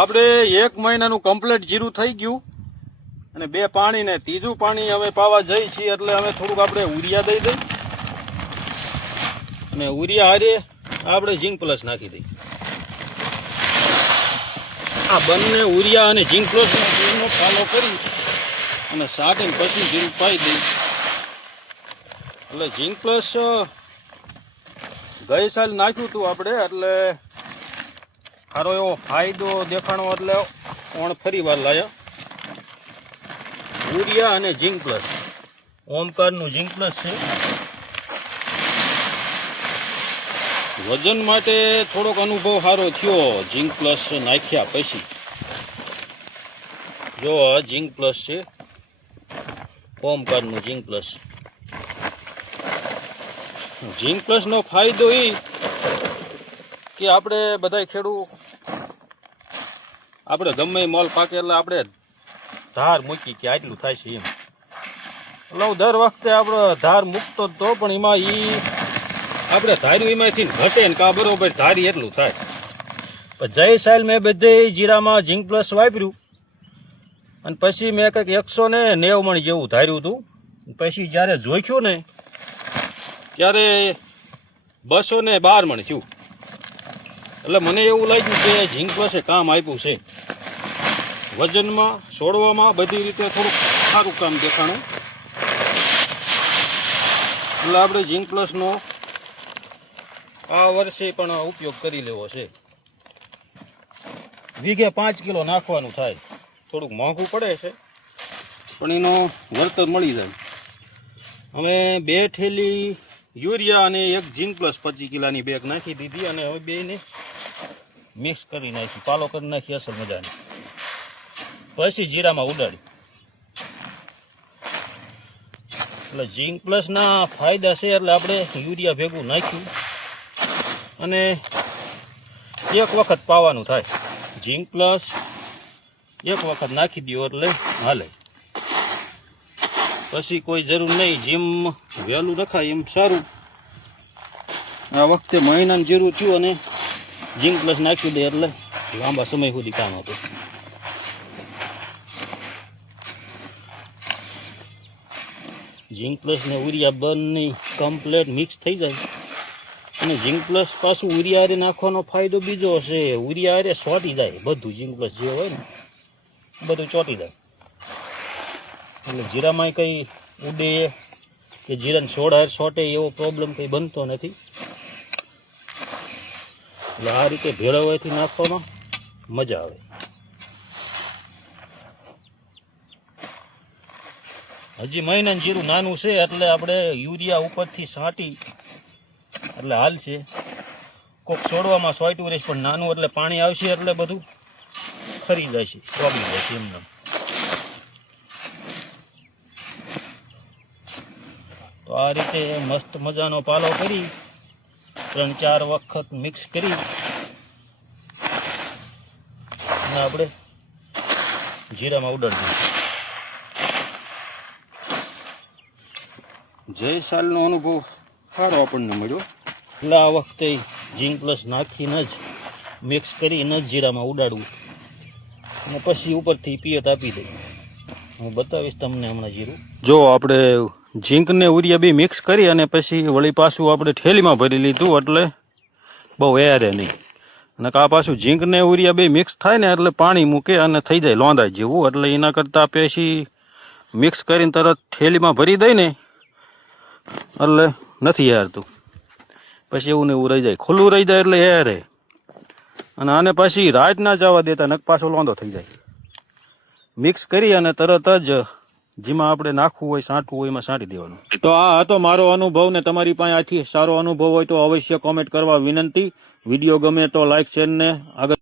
આપણે એક મહિનાનું કમ્પ્લીટ જીરું થઈ ગયું. અને બે પાણી ને ત્રીજું પાણી અમે પાવા જઈ છીએ એટલે અમે થોડુંક આપણે ઉરિયા દઈ દઈ. અને ઉરિયા હારે આપણે ઝીંક પ્લસ નાખી દઈ. આ બંને ઉરિયા અને ઝીંક પ્લસ નો ફાલો કરી અને સાટીને પછી જીરું પાઈ દઈ. એટલે ઝીંક પ્લસ ગઈ સાલ નાખ્યું હતું આપણે એટલે સારો એવો ફાયદો દેખાણો એટલે ઓણ ફરી વાર લાયા. યુરિયા અને ઝીંક પ્લસ ઓમકારનું ઝીંક પ્લસ છે. વજન માટે થોડોક અનુભવ સારો થયો. ઝીંક પ્લસ નાખ્યા પછી. જો આ ઝીંક પ્લસ છે. ઓમકારનું ઝીંક પ્લસ ઝીંક પ્લસનો ફાયદો એ કે આપણે બધા ખેડૂ આપણે ગમે મોલ પાકે એટલે આપણે ધાર મૂકી કે આટલું થાય છે એમ. એટલે હું દર વખતે આપણે ધાર મૂકતો તો, પણ એમાં એ આપણે ધાર્યું એમાંથી ઘટે ને કા બરોબર ધારી એટલું થાય. જય સાહેલ મેં બધે જીરામાં ઝીંક પ્લસ વાપર્યું. અને પછી મેં કંઈક એકસો ને નેવ મણ જેવું ધાર્યું હતું. પછી જ્યારે જોખ્યું ને, ત્યારે બસો ને બાર મણ થયું. એટલે મને એવું લાગ્યું કે ઝીંક પ્લસે કામ આપ્યું છે. વજનમાં છોડવામાં બધી રીતે થોડુંક સારું કામ દેખાણું. એટલે આપણે ઝીંક પ્લસનો આ વર્ષે પણ ઉપયોગ કરી લેવો છે. વીઘે પાંચ કિલો નાખવાનું થાય. થોડુંક મોંઘું પડે છે, પણ એનો વળતર મળી જાય. અમે બે થેલી યુરિયા અને એક ઝીંક પ્લસ પચીસ કિલાની બેગ નાખી દીધી અને હવે બેને મિક્સ કરી નાખી, પાલો કરી નાખી, અસર મજાની. પછી જીરામાં ઉડાડી. એટલે ઝીંક પ્લસના ફાયદા છે એટલે આપણે યુરિયા ભેગું નાખ્યું. અને એક વખત પાવાનું થાય. ઝીંક પ્લસ એક વખત નાખી દો એટલે હાલે. પછી કોઈ જરૂર નહીં, જેમ વહેલું રખાય એમ સારું. આ વખતે મહિનાનું જીરું થયું અને ઝીંક પ્લસ નાખી દે એટલે લાંબા સમય સુધી કામ આપે ઝીંક પ્લસ ને ઉરિયા બંને કમ્પ્લેટ મિક્સ થઈ જાય. અને ઝીંક પ્લસ પાછું ઉરિયા હારે નાખવાનો ફાયદો બીજો હશે. ઉરિયા હારે સોટી જાય. બધું ઝીંક પ્લસ જે હોય ને, બધું ચોટી જાય. એટલે જીરામાં કંઈ ઉડે કે જીરાને સોડ હાર એવો પ્રોબ્લેમ કંઈ બનતો નથી. એટલે આ રીતે ભેળવવાથી નાખવામાં મજા આવે. હજી મહિનાનું જીરું નાનું છે, એટલે આપણે યુરિયા ઉપરથી છાંટી, એટલે હાલ છે. કોક છોડવામાં સોયટું રહેશે પણ નાનું, એટલે પાણી આવશે એટલે બધું ખરી જાય છે પ્રોબ્લેમ જાય છે એમને તો આ રીતે મસ્ત મજાનો પાલો કરી, ત્રણ ચાર વખત મિક્સ કરી, અને આપણે જીરામાં ઉડાડી દઈશું જય સાલનો અનુભવ સારો આપણને મળ્યો. એટલે આ વખતે જીંક પ્લસ નાખીને જ મિક્સ કરીને જ જીરામાં ઉડાડવું. અને પછી ઉપરથી પિયત આપી દઈ. હું બતાવીશ તમને હમણાં જીરું. જો આપણે જીંકને ઉરિયા બી મિક્સ કરી અને પછી વળી પાછું આપણે ઠેલીમાં ભરી લીધું એટલે બહુ એરે નહીં. અને આ પાછું જીંકને ઉરિયા બે મિક્સ થાય ને એટલે પાણી મૂકે અને થઈ જાય લોંદા જેવું. એટલે એના કરતાં પછી મિક્સ કરીને તરત થેલીમાં ભરી દઈ ને એટલે નથી યારતું પછી એવું ને એવું રહી જાય. ખુલ્લું રહી જાય એટલે એ. રહે અને આને પછી રાત ના જવા દેતા નક પાછો લોંધો થઈ જાય. મિક્સ કરી અને તરત જ જેમાં આપણે નાખવું હોય, સાંટવું હોય, એમાં સાંટી દેવાનું. તો આ હતો મારો અનુભવ ને તમારી પાસે આથી સારો અનુભવ હોય તો અવશ્ય કોમેન્ટ કરવા વિનંતી. વીડિયો ગમે તો લાઈક શેર ને આગળ